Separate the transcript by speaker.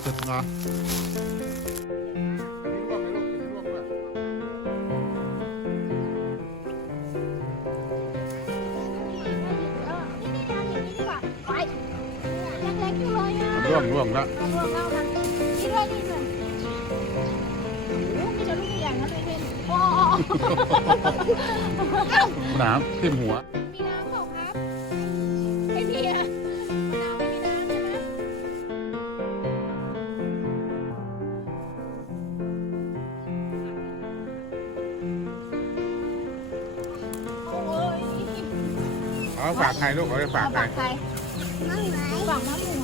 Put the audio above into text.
Speaker 1: เจ็บนะร่วงไหมลูกร่วงด้วย
Speaker 2: เออนี่นี่เอาอย่างนี้ดีกว่าไปเล็กๆอยู่เลยอะ
Speaker 1: ร่วงร่วงแล้ว
Speaker 2: เอารวมเล่ามันนี่ด้วยนี่ด้วยโอ้มีแต่ลูกใหญ่นะเลยเห็นโอ้เอ้า
Speaker 1: หนามทิ่มหัว ฝากใครลูกเอาไปฝากใคร
Speaker 2: ฝากใครฝากน้ำหมูอะ